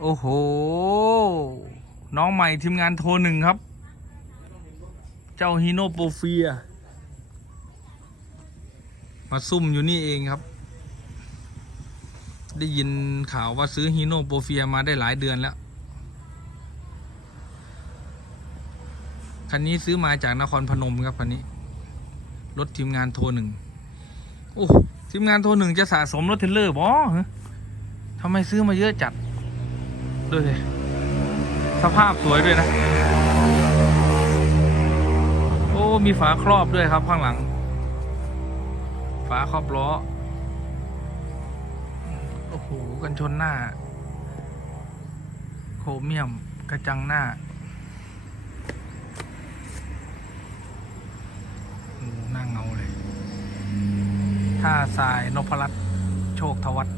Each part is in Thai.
โอ้โห น้องใหม่ทีมงานโทรหนึ่งครับ เจ้าฮีโนโปรเฟีย มาซุ่มอยู่นี่เองครับ ได้ยินข่าวว่าซื้อฮีโนโปรเฟียมาได้หลายเดือนแล้ว คันนี้ซื้อมาจากนครพนมครับคันนี้ รถทีมงานโทรหนึ่งโอ้ทีมงานโทรหนึ่งจะสะสมรถเทเลอร์บอทำไมซื้อมาเยอะจัด ด้วยเลยสภาพสวยด้วยนะ โอ้ มีฝาครอบด้วยครับข้างหลัง ฝาครอบล้อ โอ้โห กันชนหน้า โครเมียมกระจังหน้าโอ้หหน้าเงาเลย ท่าทรายนพรัตน์โชคทวัฒน์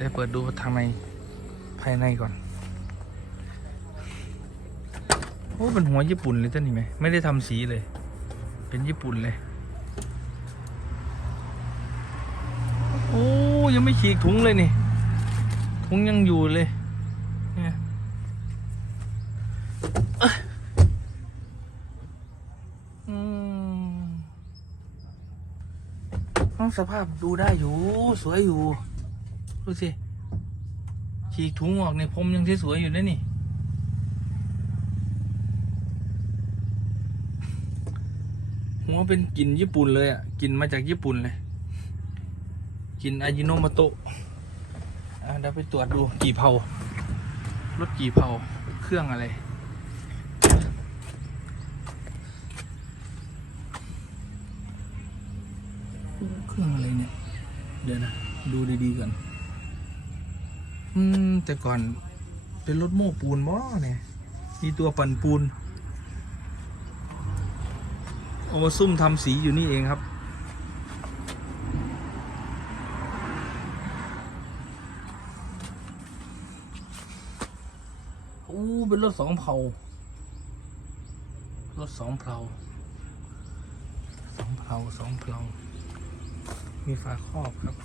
ได้เปิดดูทางในภายในก่อน โอ้เป็นหัวญี่ปุ่นเลยท่านเห็นไหมไม่ได้ทำสีเลย เป็นญี่ปุ่นเลย โอ้ยังไม่ฉีกถุงเลยนี่ ถุงยังอยู่เลยเนี่ยห้องสภาพดูได้อยู่ สวยอยู่ ดูสิ ฉีกถุงออกในยพรมยังสวยๆอยู่นะนี่ หัวเป็นกลิ่นญี่ปุ่นเลยอะกลิ่นมาจากญี่ปุ่นเลยกลิ่นอายิโนมาโตะอะเดี๋ยวไปตรวจดูกี่เผารถกี่เผาเครื่องอะไรเครื่องอะไรเนี่ย เดี๋ยวนะ ดูดีๆก่อน อืม แต่ก่อน เป็นรถโม้ปูนบ่เนี่ย มีตัวปั่นปูนเอามาซุ่มทำสีอยู่นี่เองครับ อู้เป็นรถสองเผารถสองเพลาสองเพลาสองเพลามีฝาครอบครับ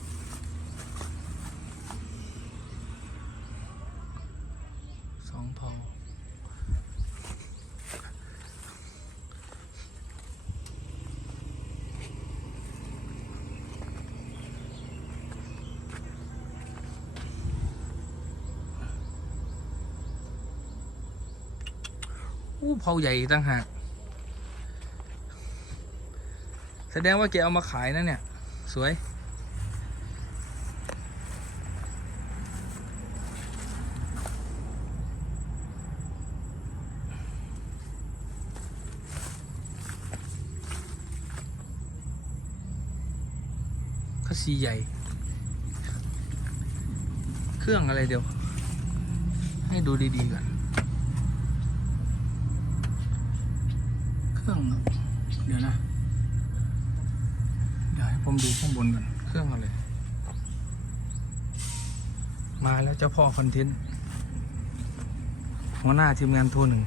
ส องพลาอู้เผาใหญ่ตั้งหากแสดงว่าแกเอามาขายนะเนี่ย สวย ซีใหญ่ เครื่องอะไรเดี๋ยว ให้ดูดีๆก่อนเครื่อง เดี๋ยวนะ เดี๋ยวให้ผมดูข้างบนก่อนเครื่องอะไร มาแล้วเจ้าพ่อคอนเทนต์หัวหน้าทีมงานโทรหนึ่ง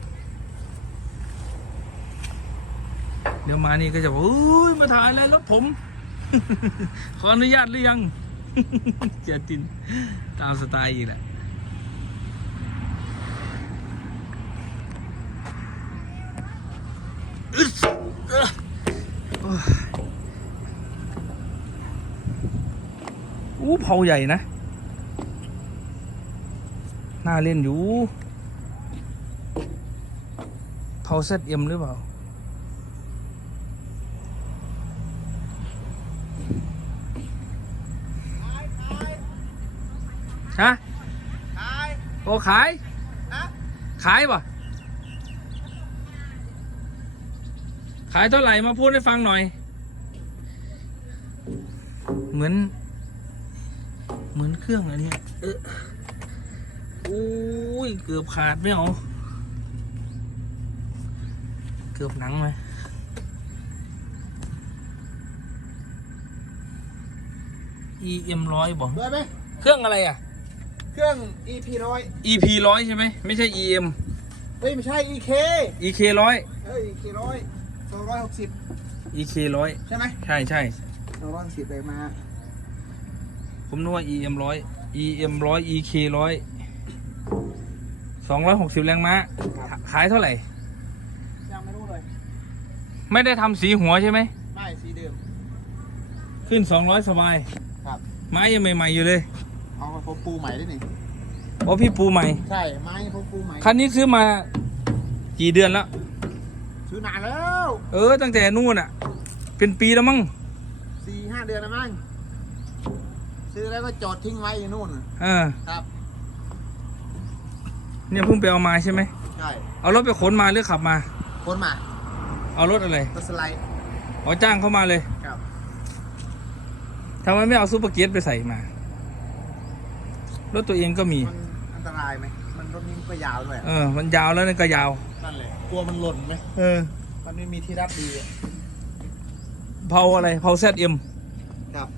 เดี๋ยวมานี่ก็จะบอกอุ้ยมาถ่ายอะไรรถผม ขออนุญาตหรือยัง เจติน ตามสไตล์อีกแหละอู้เผาใหญ่นะ น่าเล่นอยู่ เผาเซตเอ็มหรือเปล่า ฮะขายโอ้ขายนะขายป่ะขายเท่าไหร่มาพูดให้ฟังหน่อย เหมือน เหมือนเครื่องอันเนี้ยเออโอ้ย เกือบขาดไม่เอา เกือบหนังเลย EM ร้อยบอกด้วยไหมเครื่องอะไรอะ เครื่อง EP ร้อย EP ร้อยใช่ไหมไม่ใช่ EM เฮ้ยไม่ใช่ EK EK ร้อยเฮ้ย EK ร้อยสองร้อยหกสิบ EK ร้อยใช่ไหมใช่ใช่สองร้อยหกสิบเลยมา ผมนึกว่า EM ร้อย EM ร้อย EK ร้อยสองร้อยหกสิบแรงม้าครับ ขายเท่าไหร่ ยังไม่รู้เลย ไม่ได้ทำสีหัวใช่ไหม ไม่สีเดิม ขึ้นสองร้อยสบายครับ ไม้ยังใหม่ ๆ อยู่เลย เอามาผมปูใหม่ด้วยนี่โอ้พี่ปูใหม่ ใช่ไม้ผมปูใหม่คันนี้ซื้อมา กี่เดือนแล้ว ซื้อนานแล้ว เออ ตั้งแต่นู่นอะ เป็นปีแล้วมั้งสี่ห้าเดือนแล้วมั้ง ซื้อแล้วก็จอดทิ้งไว้อยู่นู่น เออ ครับ เนี่ยเพิ่งไปเอามาใช่ไหม ใช่ เอารถไปขนมาหรือขับมา คนมาเอารถอะไรตัวสไลด์อ๋อจ้างเข้ามาเลย ครับทำไมไม่เอาซูเปอร์เกียร์ไปใส่มา รถตัวเองก็มี มันอันตรายไหมมันรถนี้มันก็ยาวด้วยเออ มันยาวแล้วนี่ก็ยาว นั่นแหละกลัวมันหล่นไหมเออ มันไม่มีที่รับดีอะเผาอะไร เผาแซดเอ็ม ครับ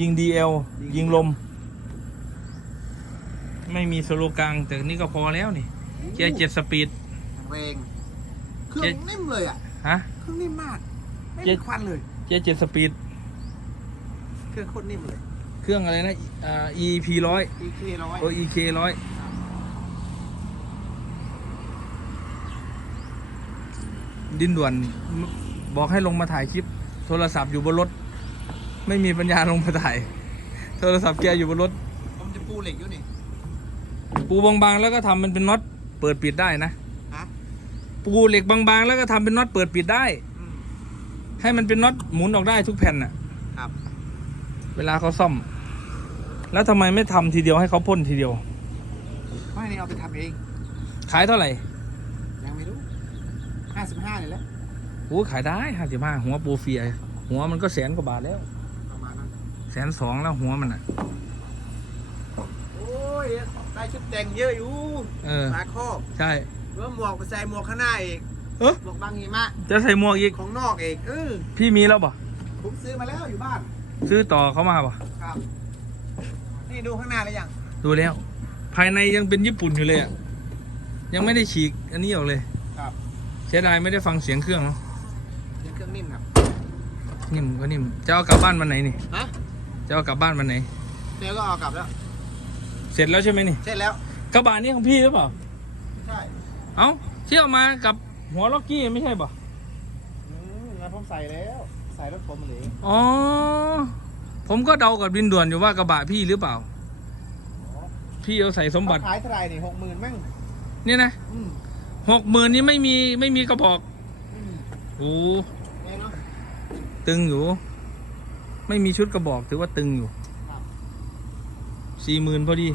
ยิงดีเอลยิงยิงลม ไม่มีโซโลกลางแต่นี่ก็พอแล้วนี่เกียร์เจ็ดสปีด แรง เครื่องเจ๊นิ่มเลยอะ ฮะ เครื่องนิ่มมาก ไม่เจ๊มีควันเลยเกียร์เจ็ดสปีด เครื่องโคตรนิ่มเลย เครื่องอะไรนะอ่า EP ร้อย EK ร้อยโอ EK ร้อยดินด่วนบอกให้ลงมาถ่ายคลิป โทรศัพท์อยู่บนรถ ไม่มีปัญญาลงมาถ่าย โทรศัพท์แกอยู่บนรถ ผมจะปูเหล็กอยู่นี่ ปูบางๆแล้วก็ทำมันเป็นน็อตเปิดปิดได้นะ ฮะ ปูเหล็กบางๆ แล้วก็ทำเป็นน็อตเปิดปิดได้ อืม ให้มันเป็นน็อตหมุนออกได้ทุกแผ่นน่ะ ครับ เวลาเขาซ่อม แล้วทำไมไม่ทำทีเดียวให้เขาพ่นทีเดียว ไม่นี่เอาไปทำเอง ขายเท่าไหร่ยังไม่รู้ห้าสิบห้าเลยแล้วโอ้ขายได้ห้าสิบห้าหัวปูเฟีย หัวมันก็แสนกว่าบาทแล้ว ประมาณนั้น แสนสองแล้วหัวมันอะ โอ้ย ได้ชุดแต่งเยอะอยู่เออตาครอบใช่เมื่อหมวกไปใส่หมวกข้างหน้าอีกเอ๊ะ หมวกบางหิมะ จะใส่หมวกอีก ของนอกอีกเออพี่มีแล้วป่ะผมซื้อมาแล้วอยู่บ้าน ซื้อต่อเขามาป่ะครับ นี่ดูข้างหน้าหรือยังดูแล้ว ภายในยังเป็นญี่ปุ่นอยู่เลยอะยังไม่ได้ฉีกอันนี้ออกเลยครับเสียดายไม่ได้ฟังเสียงเครื่องเนาะยังเครื่องนิ่มครับนิ่มก็นิ่มจะเอากลับบ้านวันไหนนี่ฮะจะเอากลับบ้านวันไหน เดี๋ยวก็เอากลับแล้วเสร็จแล้วใช่ไหมนี่เสร็จแล้วกระบะนี้ของพี่หรือเปล่าใช่เอ้าเที่ยวมากับหัวล็อกกี้ไม่ใช่ป่ะอืมงั้นผมใส่แล้ว ใส่รถผมเลยอ๋อ ผมก็เดากับดินด่วนอยู่ว่ากระบะพี่หรือเปล่า พี่เอาใส่สมบัติขายเท่าไหร่นี่หกหมื่นมั้งเนี่ยนะอืมหกหมื่นนี้ไม่มีไม่มีกระบอกอืมโอ้แน่เนาะตึงอยู่ ไม่มีชุดกระบอกถือว่าตึงอยู่ครับ สี่หมื่นพอดี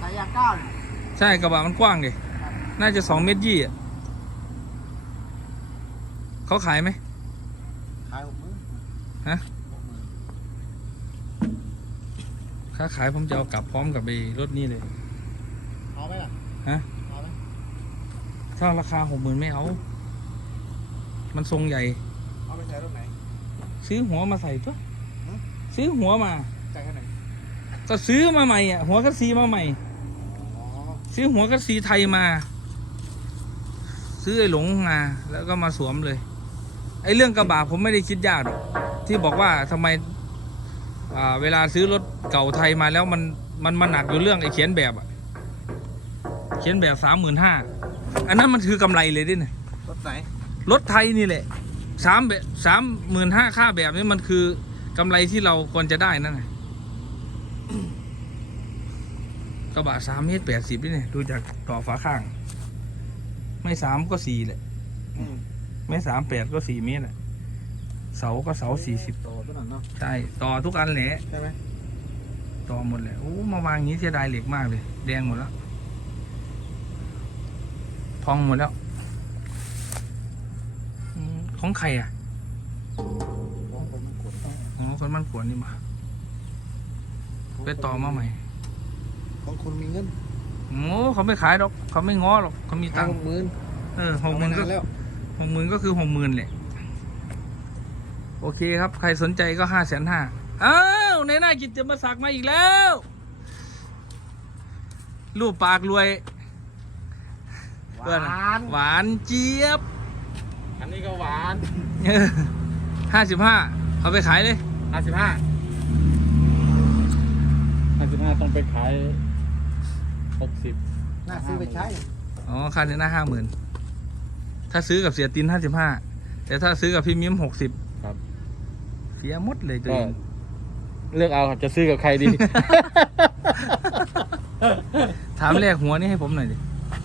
สายยางเก้าเนี่ย ใช่กระบะมันกว้างเลยครับ น่าจะสองเมตรยี่อะเขาขายไหมขายหกหมื่น ฮะหกหมื่นถ้าขายผมจะเอากลับพร้อมกับไอ้รถนี้เลย เอาไหมล่ะ ฮะ เอาไหมถ้าราคาหกหมื่นไม่เอา มันทรงใหญ่ เอาไปใส่รถไหน ซื้อหัวมาใส่ตัวฮะ ซื้อหัวมาใส่แค่ไหนก็ซื้อมาใหม่อะ หัวกัสซีมาใหม่ อ๋อซื้อหัวกัสซีไทยมา ซื้อไอ้หลงมา แล้วก็มาสวมเลย ไอ้เรื่องกระบะผมไม่ได้คิดยากหรอกที่บอกว่าทำไมอ่าเวลาซื้อรถเก่าไทยมาแล้วมันมันมันหนักอยู่เรื่องไอ้เขียนแบบอะเขียนแบบสามหมื่นห้าอันนั้นมันคือกำไรเลยดิเนี่ยรถไหนรถไทยนี่แหละสามแบบสามหมื่นห้าค่าแบบนี้มันคือกำไรที่เราควรจะได้นั่นไงกระบะสามเมตรแปดสิบนี่เนี่ยดูจากต่อฝาข้าง ไม่สามก็สี่แหละอืม ไม่สามแปดก็สี่เมตรอะเสาก็เสาสี่สิบโตตัวนั้นเนาะใช่ต่อทุกอันแหละใช่ไหมต่อหมดแหละโอ้มาวางอย่างนี้เสียดายเหล็กมากเลย แดงหมดแล้ว พองหมดแล้วอืมของใครอะของผมมันกดอ๋อคนมันขวนนี่มาไปต่อมาใหม่ของคุณมีเงินโอ้เขาไม่ขายหรอก เขาไม่ง้อหรอกเขามีตังค์หกหมื่นเออหเอากหมามื่นก็นานแล้ว หกหมื่นก็คือหกหมื่นแหละโอเคครับ ใครสนใจก็ห้าแสนห้าอ้าวในหน้ากิจจะมาสักมาอีกแล้ว รูปปากรวยหเพื่อนวานหวานเจี๊ยบ อันนี้ก็หวานห้าสิบห้าเอาไปขายเลยคห้าสิบห้าห้าสิบห้าต้องไปขายหกสิบน่าซื้อไปใช้ อ๋อคันนี้หน้าห้าหมื่น ถ้าซื้อกับเสียตินห้าสิบห้าแต่ถ้าซื้อกับพี่มิ้มหกสิบครับ เสียหมดเลยตัวก็เองเลือกเอาครับจะซื้อกับใครดี ถามแรกหัวนี่ให้ผมหน่อยดิ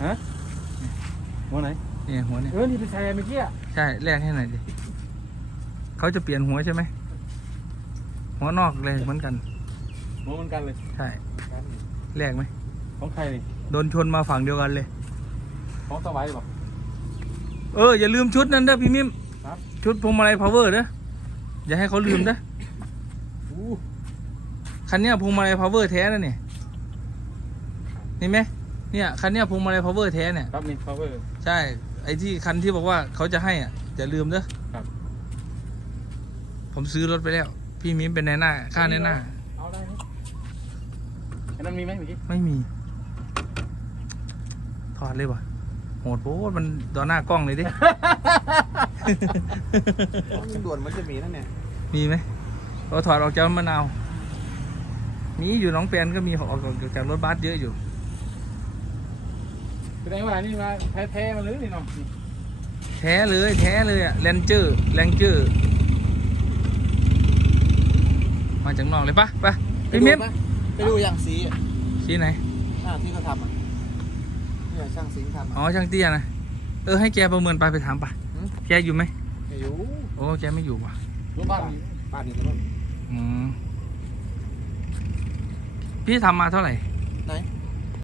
ฮะหัวไหนเนี่ยหัวเนี่ยเออนี่ไปใช้เมื่อกี้อะใช่แรกให้หน่อยดิเขาจะเปลี่ยนหัวใช่ไหมหัวนอกเลยเหมือนกันหัวเหมือนกันเลยใช่แรกไหมของใครนี่โดนชนมาฝั่งเดียวกันเลย ของสวัยบอก เอออย่าลืมชุดนั้นเด้อพี่มิมครับ ชุดพวงมาลัยพาวเวอร์เด้ออย่าให้เขาลืมเด้ออู้คันเนี้ยพวงมาลัยพาวเวอร์แท้นะเนี่ยเห็นไหมเนี่ยคันเนี้ยพวงมาลัยพาวเวอร์แท้เนี่ย ครับนี่ power ใช่ ไอ้ที่คันที่บอกว่าเขาจะให้อะอย่าลืมเด้อครับ ผมซื้อรถไปแล้ว พี่มิมเป็นในหน้า ค่าในหน้า เอาได้นี่อันนั้นมีไหมเมื่อกี้ไม่มี ถอดเลยว่ะ โหดโว้มันต่อหน้ากล้องเลยดิ ยิ่งด่วนมันจะมีนั่นเนี่ยมีไหมเราถอดออกจากมะนาวมีอยู่หน้องแปนก็มีออกจากรถบัสเยอะอยู่ แสดงว่านี่มาแท้ๆมาเลยนี่เนาะนี่แท้เลยแท้เลยอะแลนเจอร์แลนเจอร์ มาจากนอกเลยปะปะไปพี่ดูมิ้มไหมไปดูอย่างสีอะชี้ไหนหน้าที่เขาทำอะ เนี่ยช่างสิงห์ทำอ๋ออะช่างเตี้ยนะเออให้แกประเมินไปไปถามปะหืม แกอยู่ไหมไม่อยู่โอ้แกไม่อยู่ว่ะรถบ้านมีบ้านอยู่ตรงนู้นอืมพี่ทำมาเท่าไหร่ไหน